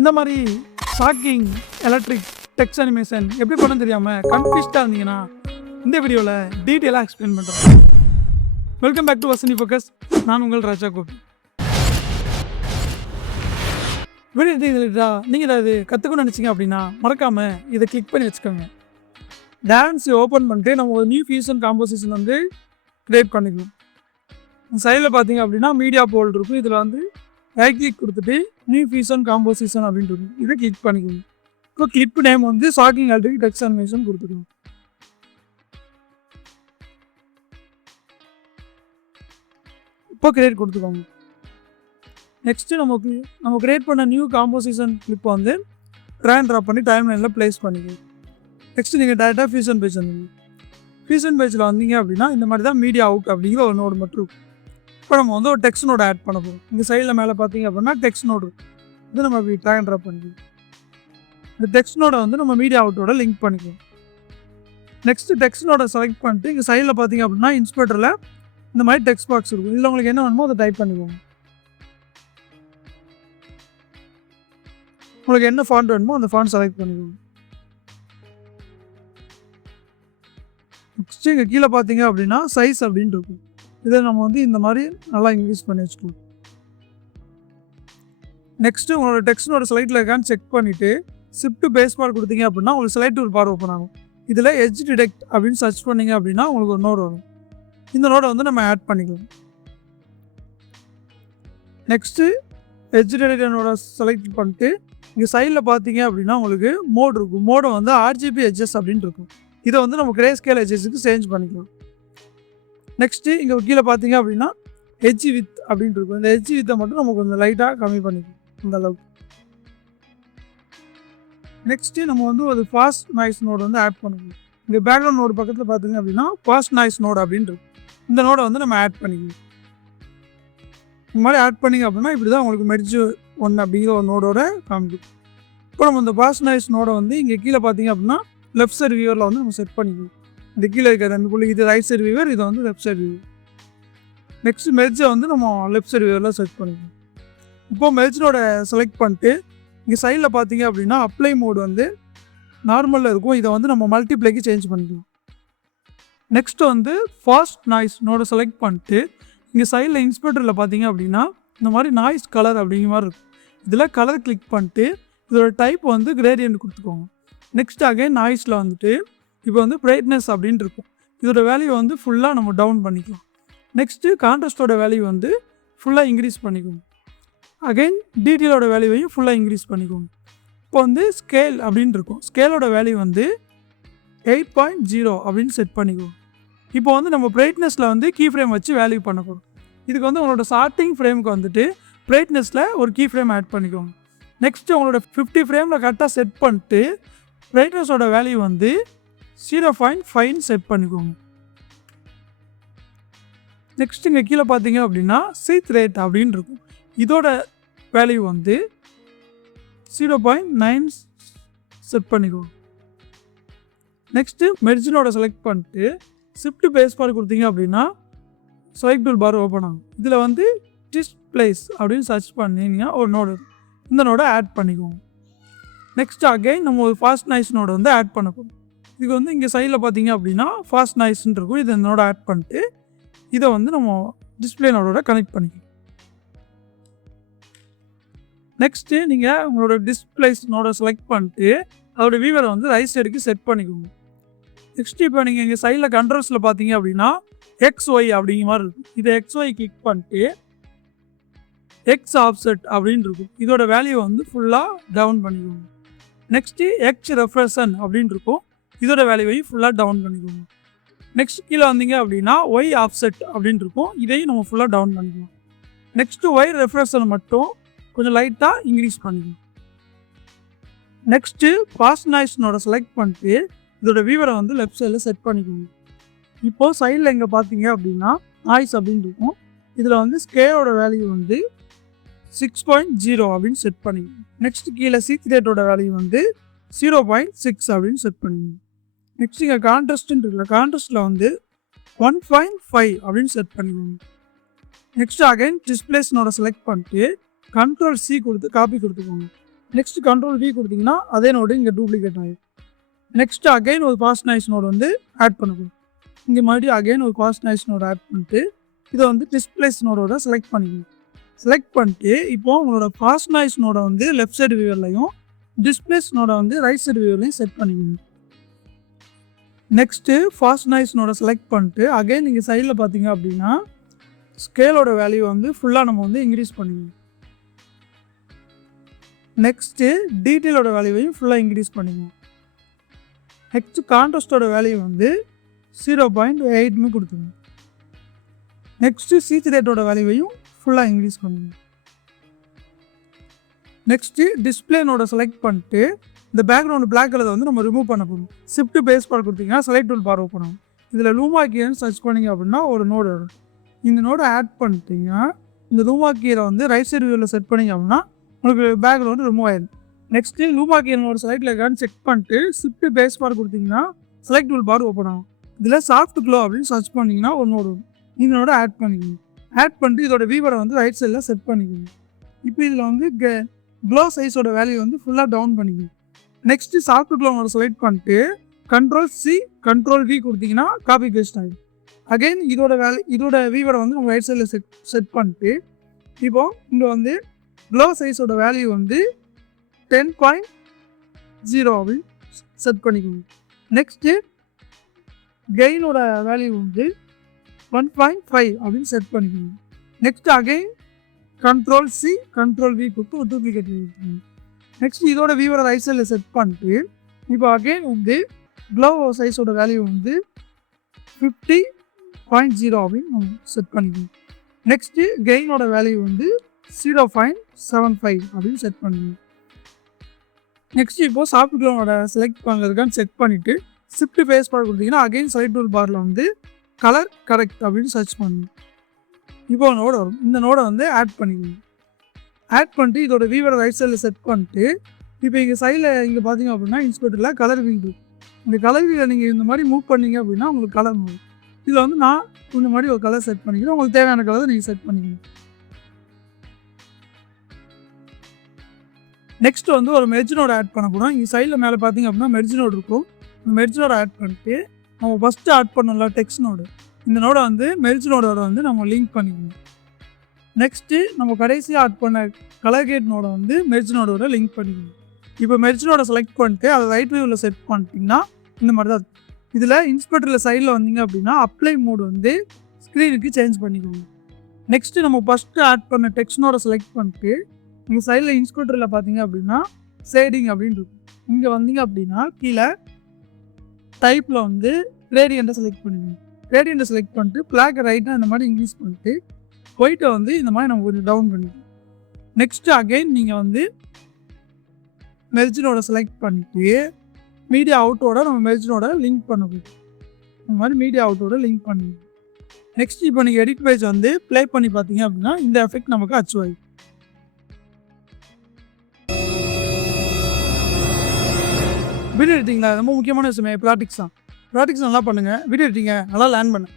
இந்த மாதிரி shocking electric text animation எப்படி பண்ண தெரியாமல் கன்ஃபியூஸ்டாக இருந்தீங்கன்னா இந்த வீடியோவில் டீட்டெயிலாக எக்ஸ்பிளைன் பண்ணுறேன். Welcome back to Vasanthi focus. நான் உங்கள் ராஜா கோபி. வீடியோ நீங்கள் ஏதாவது கற்றுக்கணும்னு நினச்சிங்க அப்படின்னா மறக்காமல் இதை கிளிக் பண்ணி வச்சுக்கோங்க. டான்ஸ் ஓப்பன் பண்ணிட்டு நம்ம ஒரு நியூ ஃபியூஷன் காம்போசிஷன் வந்து க்ரியேட் பண்ணிக்கணும். சைடில் பார்த்தீங்க அப்படின்னா மீடியா போல் இருக்கும். இதில் வந்து ரைட் கிளிக் கொடுத்துட்டு நியூ ஃபியூஷன் காம்போசிஷன் அப்படின்ட்டு இருக்கும். இதை கிளிக் பண்ணிக்கணும். இப்போ கிளிப் நேம் வந்து ஷாக்கிங் எலக்ட்ரிக் டெக்ஸ்ட் அனிமேஷன் கொடுத்துக்கணும். இப்போ கிரியேட் கொடுத்துக்கோங்க. நெக்ஸ்ட்டு நம்ம கிரியேட் பண்ண நியூ காம்போசிஷன் கிளிப்பை வந்து ட்ராக் ட்ராப் பண்ணி டைம் லைனில் ப்ளேஸ் பண்ணிக்கணும். நெக்ஸ்ட்டு நீங்கள் டேரெக்டாக ஃபியூஷன் பேஜ் வந்துங்க. ஃபியூஷன் பேஜில் வந்தீங்க அப்படின்னா இந்த மாதிரி தான் மீடியா அவுட் அப்படிங்கிற ஒரு நோடு மட்டும் இருக்கும். இப்போ நம்ம வந்து ஒரு டெக்ஸ்ட் நோடு ஆட் பண்ண போகிறோம். இந்த சைடில் மேலே பார்த்தீங்க அப்படின்னா டெக்ஸ்ட் நோடு இருக்கும். இது நம்ம அப்படி ட்ராக் ட்ராப் பண்ணிக்கலாம். இந்த டெக்ஸ்ட் நோடை வந்து நம்ம மீடியா அவுட்டோட லிங்க் பண்ணிக்கலாம். நெக்ஸ்ட்டு டெக்ஸ்ட் நோடை செலக்ட் பண்ணிட்டு இங்கே சைடில் பார்த்தீங்க அப்படின்னா இன்ஸ்பெக்டரில் இந்த மாதிரி டெக்ஸ்ட் பாக்ஸ் இருக்கும். இதில் உங்களுக்கு என்ன வேணுமோ அதை டைப் பண்ணிக்கோங்க. உங்களுக்கு என்ன ஃபாண்ட் வேணுமோ அந்த ஃபாண்ட் செலக்ட் பண்ணிக்கோங்க. நெக்ஸ்ட்டு இங்கே கீழே பார்த்தீங்க அப்படின்னா சைஸ் அப்படின்ட்டு இருக்கும். இதை நம்ம வந்து இந்த மாதிரி நல்லா இன்க்ரீஸ் பண்ணி வச்சுக்கலாம். நெக்ஸ்ட்டு உங்களோட டெக்ஸ்டோட ஸ்லைட்டில் இருக்கான்னு செக் பண்ணிவிட்டு ஷிஃப்ட் பேஸ் பார் கொடுத்தீங்க அப்படின்னா உங்களுக்கு ஸ்லைட் ஒரு பார் ஓப்பன் ஆகும். இதில் எட்ஜ் டிடெக்ட் அப்படின்னு சர்ச் பண்ணிங்க அப்படின்னா உங்களுக்கு ஒரு நோடு வரும். இந்த நோடை வந்து நம்ம ஆட் பண்ணிக்கலாம். நெக்ஸ்ட்டு எட்ஜ் டிடெக்ட் நோட செலக்ட் பண்ணிட்டு இங்கே சைடில் பார்த்தீங்க அப்படின்னா உங்களுக்கு மோட் இருக்கும். மோடை வந்து RGB எட்ஜஸ் அப்படின்னு இருக்கும். இதை வந்து நம்ம கிரே ஸ்கேல் எட்ஜஸுக்கு சேஞ்ச் பண்ணிக்கலாம். நெக்ஸ்ட்டு இங்கே கீழே பார்த்தீங்க அப்படின்னா எட்ஜ் வித் அப்படின்ட்டு இருக்கும். இந்த எட்ஜ் வித்தை மட்டும் நம்ம கொஞ்சம் லைட்டாக கம்மி பண்ணிக்கலாம் இந்த அளவுக்கு. நெக்ஸ்ட்டு நம்ம வந்து ஒரு ஃபாஸ்ட் நாய்ஸ் நோடு வந்து ஆட் பண்ணிக்கலாம். இங்கே பேக்ரவுண்ட் நோடு பக்கத்தில் பார்த்தீங்க அப்படின்னா ஃபாஸ்ட் நாய்ஸ் நோடு அப்படின்ட்டு இருக்கும். இந்த நோடை வந்து நம்ம ஆட் பண்ணிக்கலாம். இந்த மாதிரி ஆட் பண்ணிங்க அப்படின்னா இப்படி தான் உங்களுக்கு மெர்ஜ் 1 அப்படிங்கிற ஒரு நோடோட காமிக்கும். இப்போ நம்ம இந்த ஃபாஸ்ட் நாய்ஸ் நோடை வந்து இங்கே கீழே பார்த்தீங்க அப்படின்னா லெஃப்ட் சைடு வியூவரில் வந்து நம்ம செட் பண்ணிக்கலாம். இந்த கீழே இருக்கிற ரெண்டு புள்ளி இது ரைட் சைடு வியூவர், இது வந்து லெஃப்ட் சைடு வியூவர். நெக்ஸ்ட் மெர்ஜை வந்து நம்ம லெஃப்ட் சைடு வியூவரில் செட் பண்ணிக்கலாம். இப்போது மெர்ஜோட செலக்ட் பண்ணிட்டு இங்கே சைடில் பார்த்தீங்க அப்படின்னா அப்ளை மோடு வந்து நார்மலில் இருக்கும். இதை வந்து நம்ம மல்டிப்ளைக்கு சேஞ்ச் பண்ணிக்கலாம். நெக்ஸ்ட்டு வந்து ஃபாஸ்ட் நாய்ஸ் நோட செலக்ட் பண்ணிட்டு இங்கே சைடில் இன்ஸ்பெக்டரில் பார்த்தீங்க அப்படின்னா இந்த மாதிரி நாய்ஸ் கலர் அப்படிங்கிற மாதிரி இருக்கும். இதில் கலர் கிளிக் பண்ணிட்டு இதோட டைப் வந்து கிரேடியன்ட் கொடுத்துக்கோங்க. நெக்ஸ்ட் அகைன் நாய்ஸில் வந்துட்டு இப்போ வந்து பிரைட்னஸ் அப்படின்ட்டு இருக்கும். இதோட வேல்யூ வந்து ஃபுல்லாக நம்ம டவுன் பண்ணிக்கலாம். நெக்ஸ்ட்டு கான்ட்ராஸ்டோட வேல்யூ வந்து ஃபுல்லாக இன்க்ரீஸ் பண்ணிக்கோங்க. அகைன் டீட்டெயிலோட வேல்யூவையும் ஃபுல்லாக இன்க்ரீஸ் பண்ணிக்கோங்க. இப்போ வந்து ஸ்கேல் அப்படின்னு இருக்கும். ஸ்கேலோட வேல்யூ வந்து 8.0 அப்படின்னு செட் பண்ணிக்கோங்க. இப்போ வந்து நம்ம பிரைட்னஸில் வந்து கீ ஃப்ரேம் வச்சு வேல்யூ பண்ண போகிறோம். இதுக்கு வந்து உங்களோட ஸ்டார்டிங் ஃப்ரேமுக்கு வந்துட்டு பிரைட்னஸில் ஒரு கீ ஃப்ரேம் ஆட் பண்ணிக்கோங்க. நெக்ஸ்ட்டு உங்களோட 50 ஃப்ரேமில் கரெக்டாக செட் பண்ணிட்டு பிரைட்னஸோட வேல்யூ வந்து 0.5 செட் பண்ணிக்கோங்க. நெக்ஸ்ட் இங்கே கீழே பார்த்தீங்க அப்படின்னா சீத் ரேட் அப்படின்னு இருக்கும். இதோட வேல்யூ வந்து 0.9 செட் பண்ணிக்கோங்க. நெக்ஸ்ட்டு மெர்ஜினோட செலக்ட் பண்ணிட்டு ஷிஃப்ட் பேஸ் பார் கொடுத்தீங்க அப்படின்னா செலக்ட் டூல் பார் ஓப்பன் ஆகும். இதில் வந்து டிஸ்பிளேஸ் அப்படின்னு சர்ச் பண்ணிங்கன்னா ஒரு நோடு, இந்த நோடை ஆட் பண்ணிக்கோங்க. நெக்ஸ்ட் அகைன் நம்ம ஒரு ஃபாஸ்ட் நாய்ஸ் நோடை வந்து ஆட் பண்ண போகிறோம். இது வந்து இங்கே சைடில் பார்த்தீங்க அப்படின்னா ஃபாஸ்ட் நாய்ஸ்ன்னு இருக்கும். இதை நோட ஆட் பண்ணிட்டு இதை வந்து நம்ம டிஸ்பிளே நோடோட கனெக்ட் பண்ணிக்கலாம். நெக்ஸ்ட்டு நீங்கள் உங்களோட டிஸ்பிளேஸ் நோடை செலக்ட் பண்ணிட்டு அதோட வியூவரை வந்து ரைட் சைடுக்கு செட் பண்ணிக்கோங்க. நெக்ஸ்ட்டு இப்போ நீங்கள் இங்கே சைடில் கண்ட்ரோல்ஸில் பார்த்தீங்க அப்படின்னா XY அப்படிங்கிற மாதிரி இருக்கும். இதை XY கிளிக் பண்ணிட்டு எக்ஸ் ஆஃப்செட் அப்படின்னு இருக்கும். இதோட வேல்யூ வந்து ஃபுல்லாக டவுன் பண்ணிக்கோங்க. நெக்ஸ்ட்டு எக்ஸ் ரெஃப்ரெஷன் அப்படின்னு இருக்கும். இதோட வேல்யூவையும் ஃபுல்லாக டவுன் பண்ணிக்கோங்க. நெக்ஸ்ட் கீழே வந்தீங்க அப்படின்னா ஒய் ஆஃப்செட் அப்படின்னு இருக்கும். இதையும் நம்ம ஃபுல்லாக டவுன் பண்ணிக்கலாம். நெக்ஸ்ட்டு ஒய் ரெஃப்ரெஷன் மட்டும் கொஞ்சம் லைட்டாக இன்க்ரீஸ் பண்ணிக்கணும். நெக்ஸ்ட்டு ஃபாஸ்ட் நாய்ஸ்னோட செலக்ட் பண்ணிட்டு இதோட வியூவரை வந்து லெஃப்ட் சைடில் செட் பண்ணிக்கோங்க. இப்போது சைடில் இங்கே பார்த்தீங்க அப்படின்னா நாய்ஸ் அப்படின்னு இருக்கும். இதில் வந்து ஸ்கேலோட வேல்யூ வந்து 6.0 அப்படின்னு செட் பண்ணிக்கணும். நெக்ஸ்ட் கீழே சீத் ரேட்டோட வேல்யூ வந்து 0.6 அப்படின்னு செட் பண்ணிக்கணும். நெக்ஸ்ட் இங்கே கான்ட்ராஸ்ட்னு இருக்குல்ல, கான்ட்ராஸ்ட்டில் வந்து 1.5 அப்படின்னு செட் பண்ணிக்கோங்க. நெக்ஸ்ட் அகைன் டிஸ்பிளேஸ்னோட செலக்ட் பண்ணிட்டு Ctrl+C கொடுத்து காப்பி கொடுத்துக்கோங்க. நெக்ஸ்ட் கண்ட்ரோல் V கொடுத்தீங்கன்னா அதே நோடு இங்கே டூப்ளிகேட் ஆகிடும். நெக்ஸ்ட் அகைன் ஒரு ஃபாஸ்ட் நாய்ஸ் நோடு வந்து ஆட் பண்ணணும். இங்கே மறுபடியும் அகைன் ஒரு ஃபாஸ்ட் நாய்ஸ் நோடு ஆட் பண்ணிட்டு இதை வந்து டிஸ்பிளேஸ் நோடோட செலக்ட் பண்ணிக்கணும். செலக்ட் பண்ணிட்டு இப்போது உங்களோட ஃபாஸ்ட் நாய்ஸ் நோடை வந்து லெஃப்ட் சைடு வியூவர்லையும் டிஸ்பிளேஸ் நோடை வந்து ரைட் சைடு வியூவர்லையும் செட் பண்ணிக்கணும். நெக்ஸ்ட்டு ஃபாஸ்ட் நாய்ஸ் நோடை செலக்ட் பண்ணிட்டு அகைன் நீங்கள் சைடில் பார்த்தீங்க அப்படின்னா ஸ்கேலோட வேல்யூ வந்து ஃபுல்லாக நம்ம வந்து இன்க்ரீஸ் பண்ணிக்கணும். நெக்ஸ்ட்டு டீட்டெயிலோட வேல்யூவையும் ஃபுல்லாக இன்க்ரீஸ் பண்ணிக்கணும். நெக்ஸ்ட் கான்ட்ராஸ்டோட வேல்யூ வந்து 0.8 கொடுத்துருங்க. நெக்ஸ்ட்டு சீச்சுரேட்டோட வேல்யூவையும் ஃபுல்லாக இன்க்ரீஸ் பண்ணுங்க. நெக்ஸ்ட்டு டிஸ்பிளே நோட செலக்ட் பண்ணிட்டு இந்த பேக்ரவுண்ட் பிளாக் கலரை வந்து நம்ம ரிமூவ் பண்ண போகிறோம். ஷிஃப்ட் பேஸ் பார் கொடுத்தீங்கன்னா செலக்ட் டூல் பார் ஓப்பன் ஆகும். இதில் லூமா கீயர்னு சர்ச் பண்ணிங்க அப்படின்னா ஒரு நோடு வரும். இந்த நோடை ஆட் பண்ணிட்டீங்கன்னா இந்த லூமா கீரை வந்து ரைட் சைடு வியூவில் செட் பண்ணிங்க அப்படின்னா உங்களுக்கு பேக்ரவுண்ட் ரிமூவ் ஆயிடும். நெக்ஸ்ட்டு லூமா கீரோட செலக்டில் இருக்கான்னு செக் பண்ணிட்டு ஷிஃப்ட் பேஸ் பார் கொடுத்தீங்கன்னா செலக்ட் டூல் பார் ஓப்பன் ஆகும். இதில் சாஃப்ட் க்ளோ அப்படின்னு சர்ச் பண்ணிங்கன்னா ஒரு நோடு வரும். இந்த நோட ஆட் பண்ணிக்கணும். ஆட் பண்ணிட்டு இதோட வீவரை வந்து ரைட் சைடில் செட் பண்ணிக்கணும். இப்போ இதில் வந்து க்ளோ சைஸோட வேல்யூ வந்து ஃபுல்லாக டவுன் பண்ணிக்கணும். நெக்ஸ்ட்டு சாஃப்ட் க்ளோவோட செலக்ட் பண்ணிட்டு கண்ட்ரோல் C கண்ட்ரோல் V கொடுத்தீங்கன்னா காப்பி பேஸ்ட் ஆகிடும். அகைன் இதோட வீவரை வந்து நம்ம ரைட் சைடில் செட் பண்ணிட்டு இப்போது இங்கே வந்து க்ளோ சைஸோட வேல்யூ வந்து 10.0 அப்படின்னு செட் பண்ணிக்கணும். நெக்ஸ்ட்டு கெயினோட வேல்யூ வந்து 1.5 அப்படின்னு செட் பண்ணிக்கணும். Next again control C control V கொடுத்து ஒரு டூப்ளிகேட் பண்ணிக்கணும். நெக்ஸ்ட் இதோட வீவரை ரைட் சைடில் செட் பண்ணிட்டு இப்போ அகைன் வந்து க்ளோ சைஸோட வேல்யூ வந்து 50.0 அப்படின்னு நம்ம செட் பண்ணிக்கணும். நெக்ஸ்ட்டு கெயினோட வேல்யூ வந்து 0.75 அப்படின்னு செட் பண்ணிக்கணும். நெக்ஸ்ட் இப்போது சாஃப்ட் க்ளோவோட செலக்ட் பண்ணுறதுக்கான்னு செக் பண்ணிவிட்டு ஷிஃப்ட் பேஸ் பார் கொடுத்தீங்கன்னா அகைன் செலக்ட் டூல் பாரில் வந்து கலர் கரெக்ட் அப்படின்னு சர்ச் பண்ணணும். இப்போ நோடு வரும். இந்த நோடை வந்து ஆட் பண்ணிக்கணும். ஆட் பண்ணிட்டு இதோட வீவரை ரைட் சைடில் செட் பண்ணிட்டு இப்போ இங்கே சைடில் இங்கே பார்த்தீங்க அப்படின்னா இன்ஸ்பெக்டரில் கலர் வீல் இருக்குது. இந்த கலர் வீலை நீங்கள் இந்த மாதிரி மூவ் பண்ணீங்க அப்படின்னா உங்களுக்கு கலர் மாறும். இதில் வந்து நான் இந்த மாதிரி ஒரு கலர் செட் பண்ணிக்கிறேன். உங்களுக்கு தேவையான கலரை நீங்கள் செட் பண்ணிக்கணும். நெக்ஸ்ட் வந்து ஒரு மெர்ஜ் நோட ஆட் பண்ண போகிறோம். இங்கே சைடில் மேலே பார்த்தீங்க அப்படின்னா மெர்ஜ் நோடு இருக்கும். இந்த மெர்ஜ் நோட ஆட் பண்ணிட்டு நம்ம ஃபஸ்ட்டு ஆட் பண்ணல டெக்ஸ்ட் நோடு இந்த நோடை வந்து மெர்ஜ் நோடோட வந்து நம்ம லிங்க் பண்ணிக்கணும். நெக்ஸ்ட்டு நம்ம கடைசியாக ஆட் பண்ண கலர் கேட் நோடை வந்து மெர்ஜ் நோடோட லிங்க் பண்ணிக்கணும். இப்போ மெர்ஜ் நோடை செலக்ட் பண்ணிட்டு அதை ரைட் வியூவில் செட் பண்ணிட்டீங்கன்னா இந்த மாதிரி தான் இருக்கும். இதில் இன்ஸ்பெக்டரில் சைடில் வந்தீங்க அப்படின்னா அப்ளை மோடு வந்து ஸ்க்ரீனுக்கு சேஞ்ச் பண்ணிக்கோங்க. நெக்ஸ்ட்டு நம்ம ஃபஸ்ட்டு ஆட் பண்ண டெக்ஸ்ட் நோடை செலக்ட் பண்ணிட்டு இங்கே சைடில் இன்ஸ்பெக்டரில் பார்த்தீங்க அப்படின்னா ஷேடிங் அப்படின்னு இருக்கும். இங்கே வந்தீங்க அப்படின்னா கீழே டைப்பில் வந்து கிரேடியண்ட்டை செலக்ட் பண்ணிக்கணும். கிரேடியண்ட்டை செலக்ட் பண்ணிட்டு பிளாக் ரைட்டாக இந்த மாதிரி இன்க்ரீஸ் பண்ணிட்டு ஒயிட்டை வந்து இந்த மாதிரி நம்ம கொஞ்சம் டவுன் பண்ணிக்கணும். நெக்ஸ்ட்டு அகைன் நீங்கள் வந்து மெர்ஜ் நோட செலக்ட் பண்ணிட்டு மீடியா அவுட்டோட நம்ம மெர்ஜ் நோட லிங்க் பண்ணணும். இந்த மாதிரி மீடியா அவுட்டோட லிங்க் பண்ணணும். நெக்ஸ்ட் இப்போ நீங்கள் எடிட் பேஜ் வந்து ப்ளே பண்ணி பார்த்தீங்க அப்படின்னா இந்த எஃபெக்ட் நமக்கு அச்சீவ் ஆகும். வீடியோ எடிட்டிங்களா ரொம்ப முக்கியமான விஷயமே ப்ராக்டிக்ஸ் தான். ப்ராக்டிக்ஸ் நல்லா பண்ணுங்கள். வீடியோ எடிட்டிங்க நல்லா லேர்ன் பண்ணுங்கள்.